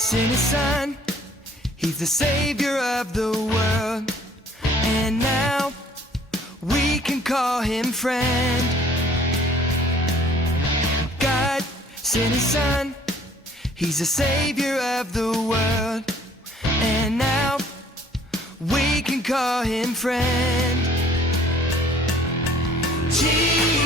sent his son. He's the savior of the world, and now we can call him friend. God sent his son. He's the savior of the world, and now we can call him friend. Jesus.